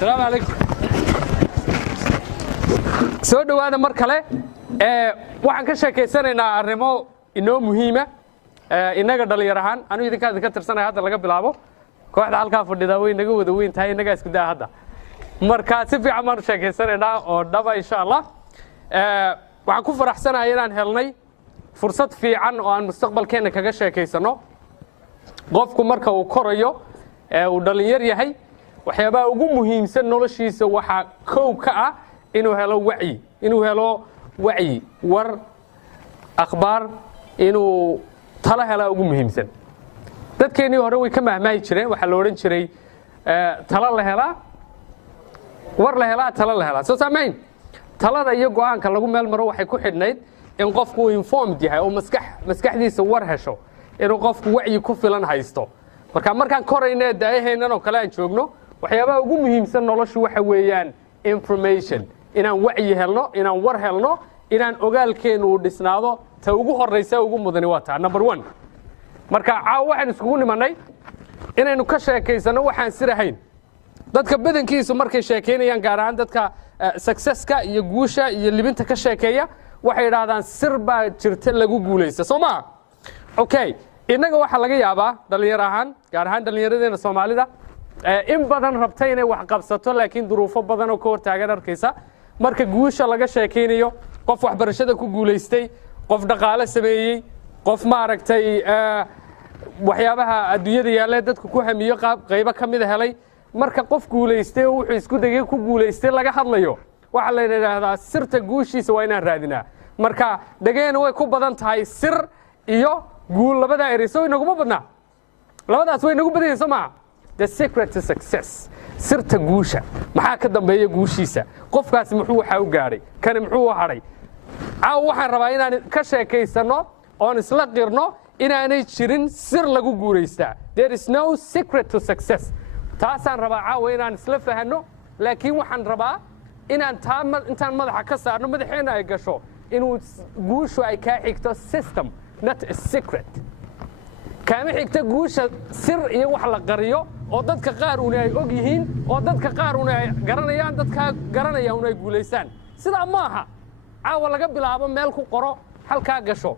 السلام عليكم soo dhawaada mar kale waxaan ka sheekaysanaynaa arrimo inoo muhiima inaga dhalinyar ahaan anu idinka tirsanay hadda laga bilaabo kooxda halka fadhida way naga wada weyn tahay inaga isku daa hadda marka si fiican baan sheekaysanaynaa oo dhaba insha Allah waxaan ku faraxsanahay inaan helnay fursad fiican oo aan mustaqbalkeena kaga sheekaysano qofku marka uu korayo uu dhalinyar yahay waxyaabaha ugu muhiimsan noloshiisa waxa koow ka ah inuu helo wacyi war akhbaar inuu tala hela ugu muhiimsan dadkeenii hore way ka mahmaahi jireen waxa la oran jiray tala la helaa war la helaa tala la helaa soo saamayn talada iyo go'aanka lagu meel maro waxay ku xidhnayd in qofku informed yahay oo maskaxdiisa war hesho inuu qofku wacyi ku filan haysto markaan korayna daayaheenan oo kale aan joogno waxyaabaha ugu muhiimsan noloshu waxa weeyaan information inaan wacyi helno inaan war helno inaan ogaalkeenu u dhisnaado ta ugu horeysa ugu mudani waa taa number 1 marka caaw waxaan iskugu nimanay inaynu ka sheekaysano waxaan sirahayn dadka badankiisu markay sheekeynayaan gaar ahaan dadka successka iyo guusha iyo libinta ka sheekeeya waxay yiraahdaan sir baa jirta lagu guuleysto Soomaa okay inaga waxa laga yaabaa dhalinyar ahaan gaar ahaan dhalinyaradeenna Soomaalida in badan rabtay inay wax qabsato laakiin duruufo badan oo ka hortaagan arkaysa marka guusha laga sheekeynayo qof waxbarashada ku guuleystay qof dhaqaale sameeyay qof ma aragtay waxyaabaha adduunyada yaalla dadku ku hamiyo qaybo kamid helay marka qof guuleystay oo wuxuu isku dagay ku guuleystay laga hadlayo waxa la yiraahdaa sirta guushiisa waa inaan raadinaa marka dhageena way ku badan tahay sir iyo guul labada eriso inaguma badna labadaas way nagu badan Soomaa the secret to success sirta guusha maxaa ka dambeeya guushiisa qofkaas muxuu waxa u gaaray kan muxuu haray waxaan rabaa inaan ka sheekaysano oo isla qirno inaanay jirin sir lagu guuleystaa there is no secret to success taasaan rabaa inaan isla fahano laakiin waxaan rabaa intaan madaxa ka saarno madaxeena ay gasho inuu guushu ay ka xigto system not a secret kaama xigta guusha sir iyo wax la qariyo oo dadka qaar una ay og yihiin oo dadka qaar una ay garanayaan dadka garanaya una ay guuleystaan sida maaha caawa laga bilaabo meel ku qoro halka gasho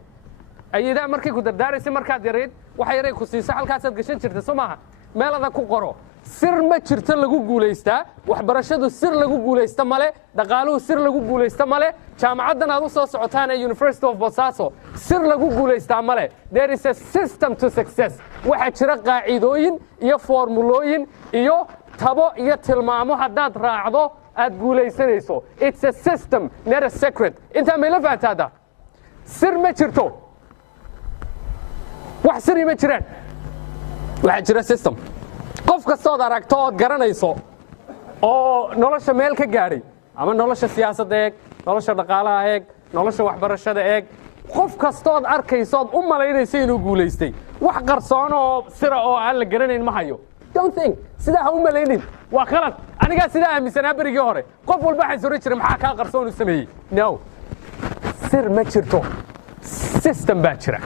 ayida markii ku dardaaraysay markaad yareed waxa yaray ku siisa halkaas aad gashan jirtay Soomaa meelada ku qoro sir ma jirto lagu guuleystaa waxbarashadu sir lagu guuleysta male dhaqaaluhu sir lagu guuleysta male jaamacadan aad u soo socotaan ee University of Bosaso sir lagu guuleystaa male there is a system to success waxa jira qaacidooyin iyo formulooyin iyo tabo iyo tilmaamo hadaad raacdo aad guuleysanayso it's a system not a secret inta ma la fahantaa sir ma jirto wax sir ma jiraan waxa jira system qof kastoo aragto oo garanayso oo nolosha meel ka gaaray ama nolosha siyaasadda nolosha dhaqaalaha nolosha waxbarashada qof kastoo arkayso u malaynayso inuu guuleystay wax qarsoon oo sir oo aan la garanayn ma hayo don't think sida ha u malaynin waa khalad aniga sida aaminsanaa barigii hore qof walba waxaan soo jiray maxaa ka qarsoon u sameeyay no sir ma jirto system baa jira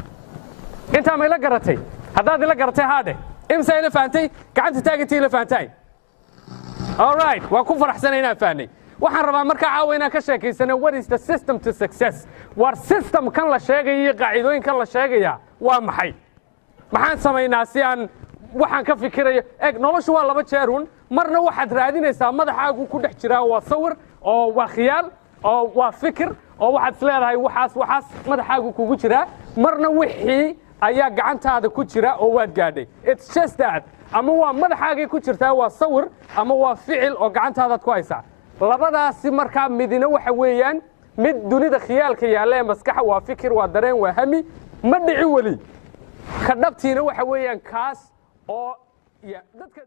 inta ma la garatay haddaad la garatay haade imsa ila faantay gacanta taagantii la faantay all right waa ku faraxsanaynaa faanay waxaan rabaa marka caawina ka sheekaysana what is the system to success war system kan la sheegay iyo qaacidooyinkan la sheegaya waa maxaan sameeynaa si aan waxaan ka fikirayo noloshu waa laba jeerun marna waxaad raadinaysaa madaxaagu ku dhex jiraa waa sawir oo waa khiyaal oo waa fikir oo waxaad leedahay waxaas madaxaagu kugu jiraa marna wixii ayaa gacantaada ku jira oo waad gaadhay it's just that ama waa madaxaaga ku jirtaa waa sawir ama waa ficil oo gacantaada ku haysa labadaasi marka midina waxa weeyaan mid dunida khiyaalka yaalla maskaxa waa fikir waa dareen waa hami ma dhici wali ka dhabtiina waxa weeyaan kaas oo dadka